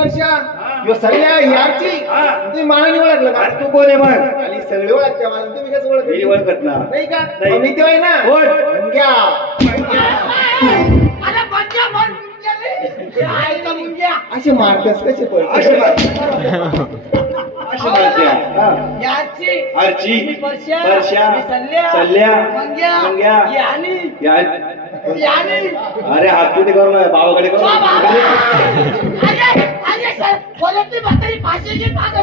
वर्षा किंवा सगळ्या याची तुम्ही मला नाही ओळखलं का? तू कोण आहे मग? आणि सगळे ओळखते मला, तुम्ही कसं मी ओळखत ओळखत ना. नाही का? नाही. मी तेव्हा आहे ना कोण? मुंग्या. अरे बंजा मन आईचा मुंग्या असे मारतेस कसे अशी पळते? अशी मारते. याची आरची वर्षा वर्षा सल्ल्या सल्ल्या मंग्या मंग्या यानी या- यानी अरे हात कुठे करू नये भावाकडे करू अरे अरे सर बोलत नाही म्हातारी फाशी घे माझं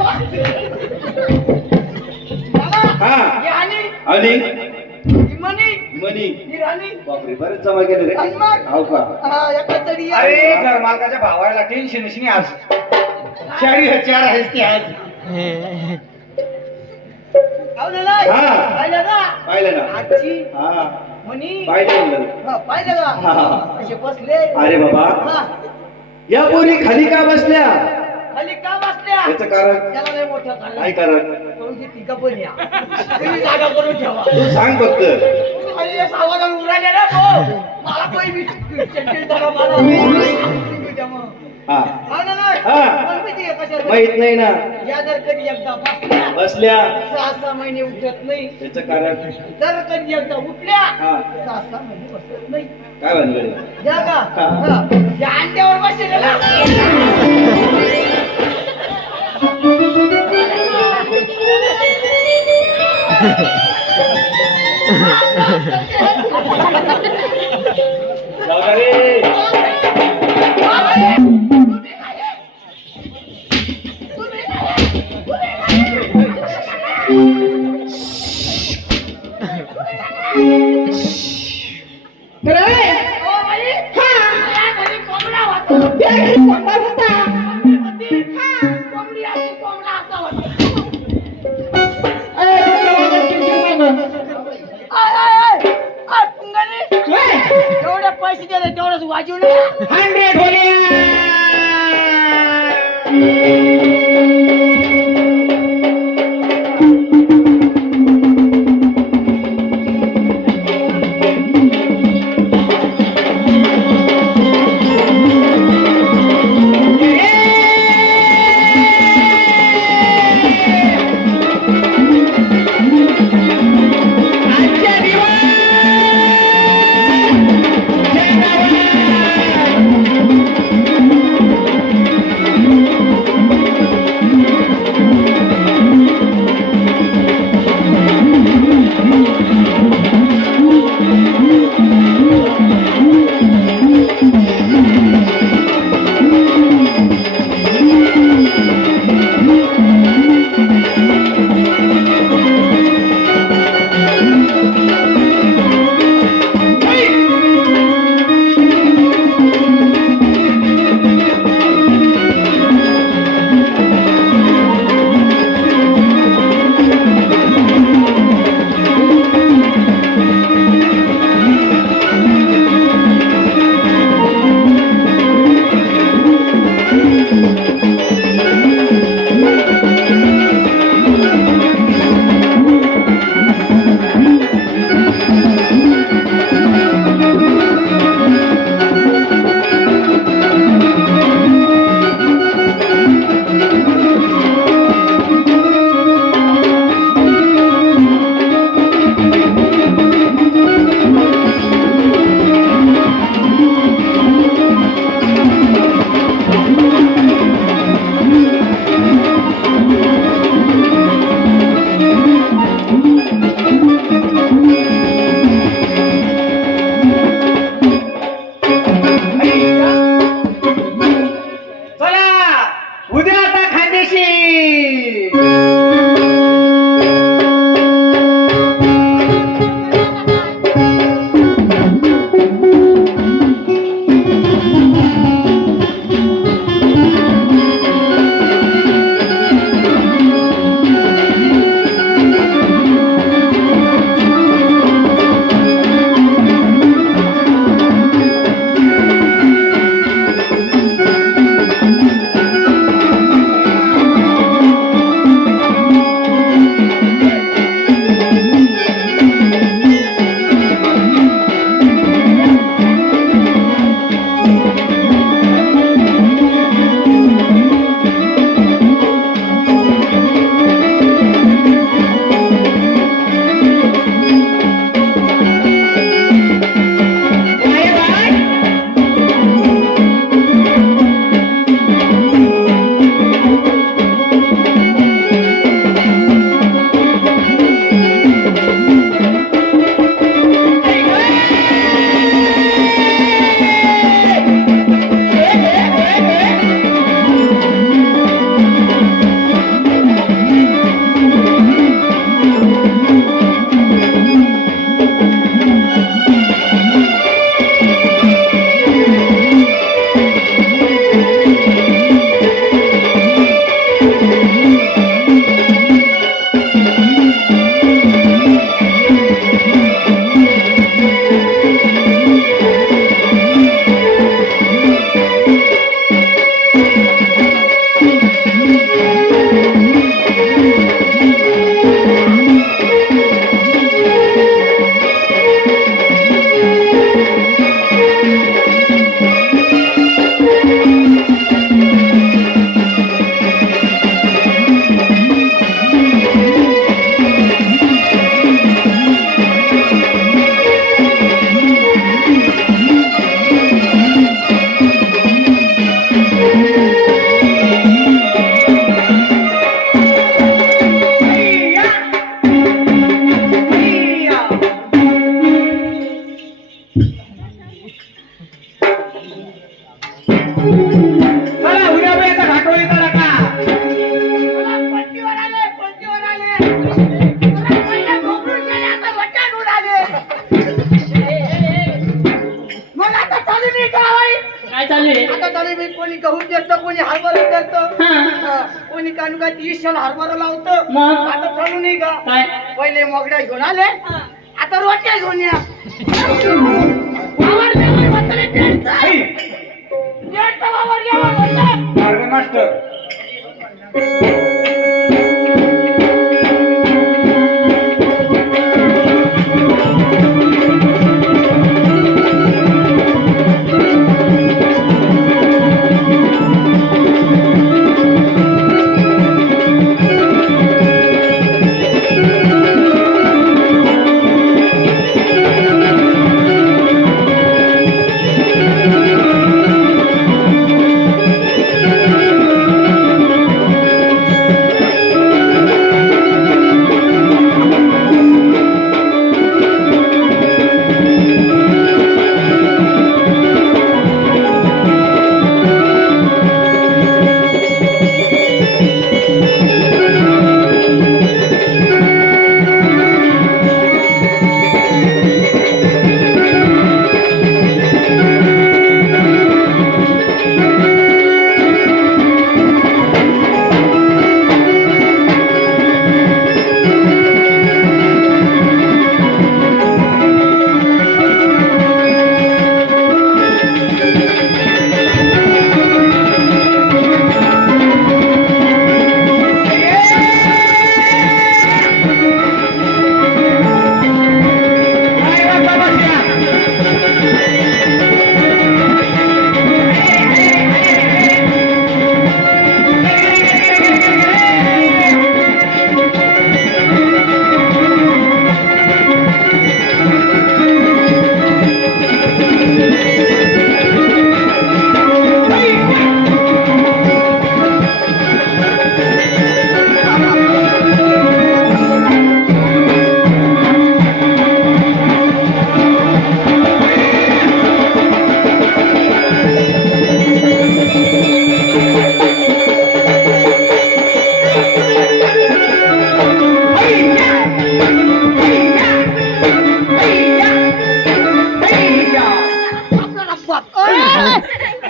हा यानी आणि मनी मनी राणी बापरे बरेच जमा केले रे. आणि मग? हाव का? एका चढी अरे घर मालकाच्या भावाला टेन्शनच नाही आज. चार आहेस ते आज. पाहिलं का पाहिलं ना. आजची हा मनी पाहिलं म्हणलं. पाहिलं का हा. असे बसले अरे बाबा हा, या पोरी खाली का बसल्या? खाली का बसल्या याचं कारण त्याला नाही मोठं कारण काय कारण करून तिघ पण या तुम्ही जागा करून ठेवा तू सांग फक्त. अरे सावधान उराले ना भाऊ. मला कोई भी चटणी धरा मला हा हा ना नाही हा. मला माहिती आहे कशाला माहित नाही ना. या जर कधी एकदा बसल्या बसल्या 6-6 महिने उठत नाही त्याचं कारण जर कधी एकदा उठल्या हा 6-6 महिने बसत नाही काय म्हणलं या का हा. हा. या अंड्यावर बसले ना जेवढे पैसे दिले तेवढंच वाजवलं 100 होल्या. काय चालू आहे आता चालू मी कोणी गहू देतं कोणी हरभरा देतं हा. कोणी कानू काय 30 क्षण हरभरा लावतं मग? आता चालू नाही का काय पहिले मोगड्या घेऊन आले आता रोट्या घेऊन या वावर घ्या म्हणे म्हातारे, पेटचा. पेटचा वावर घ्या म्हणे. मार्ग मास्टर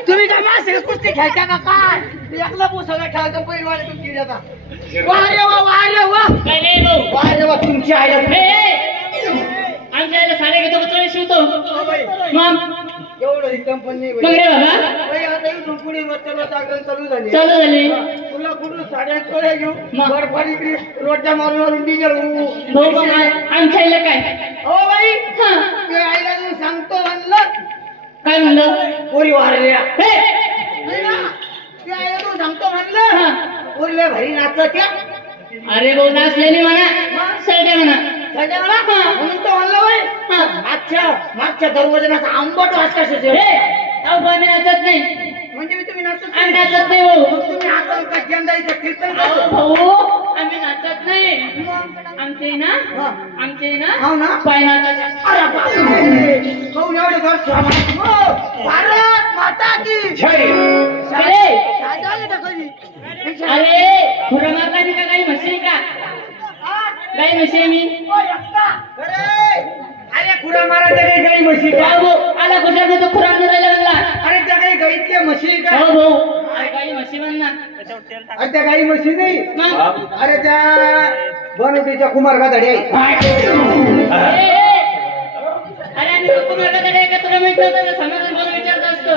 तुम्ही काय मासे कुस्ती खेळता का काय एकला पुसायला खेळायचं पहिलवान तुमची देता वा रे वा काय नाही भाऊ वा रे वा तुमची आईला आमच्या आईला साड्या घेतो कचरा शिवतो मग एवढं ही कंपनी मग रे बाबा आता इथून पुढे मच्छर चालू झाली चालू झाले तुला कुठून साड्या चोऱ्या घेऊ मग? बर्फानी रोट्या मारून मारून डिझेल भाऊ मग आमच्या आईला काय हो बाई हा ते आईला तू सांगतो म्हणलं काय म्हणलं पोरी वारल्या हे नाही ना? ते आईला तू सांगतो म्हणलं हा. पोरीला भारी नाचत त्या अरे भाऊ नाचलेली म्हणा सरड्या म्हणा सगळ्या मला म्हणून तो म्हणलं बाई हा. मागच्या दरवाजाचा आंबट वास कशाचे हे अहो बा, मी नाचत नाही म्हणजे मी तुम्ही नाचत आम्ही नाही. नाचत नाही भाऊ मग तुम्ही आता का गेंदाईचं कीर्तन अहो करतो भाऊ आम्ही नाचत नाही मग? आमचे ना हा. आमचे ना हो ना? पाय नाचायचे अरे बापरे. भाऊ एवढे घर स्वामी. हो. भारत माता की जय अरे शाजाले का कधी अरे खुरा मारला मी का काही म्हशी का काही म्हशी आहे मी ओ, यक्का. अरे खुरा मारा त्या काही गाई म्हशी का भाऊ आला कुठल्या तो खुरा राहिला म्हणला अरे त्या काही गाईतल्या म्हशी का हो भाऊ अरे काही म्हशी म्हण ना अरे त्या गाई म्हशी नाही मग अरे त्या बनवटीच्या कुमार गाधडी आहे ए, अरे आम्ही तो कुमारकडे का तुला माहित नव्हतं समाधान म्हणून विचारत असतो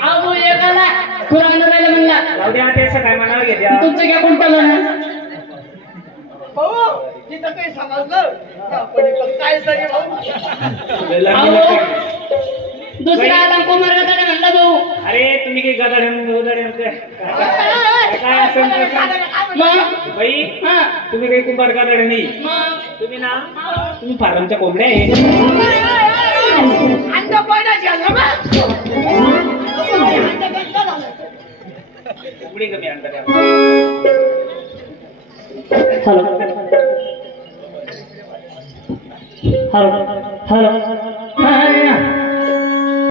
अहो भाऊ एकाला खुरा राहिला म्हणला जाऊ द्या ते असं काय म्हणावं घेत्या तुमचं काय कोणतं ना भाऊ तिथं काही समजलं तर आपण इथं काय सगळे भाऊ अहो दुसरा आला कुमारकडे म्हणला भाऊ अरे तुम्ही काही गदाड काय असेल ते सांग. मग बाई हा तुम्ही काही कुंभार गदाड नाही मग तुम्ही ना तुम्ही फार्मच्या कोंबड्या आहे अंड पडा झालं बा अंड गंदा झालं उडी कमी आणतात हॅलो हॅलो हॅलो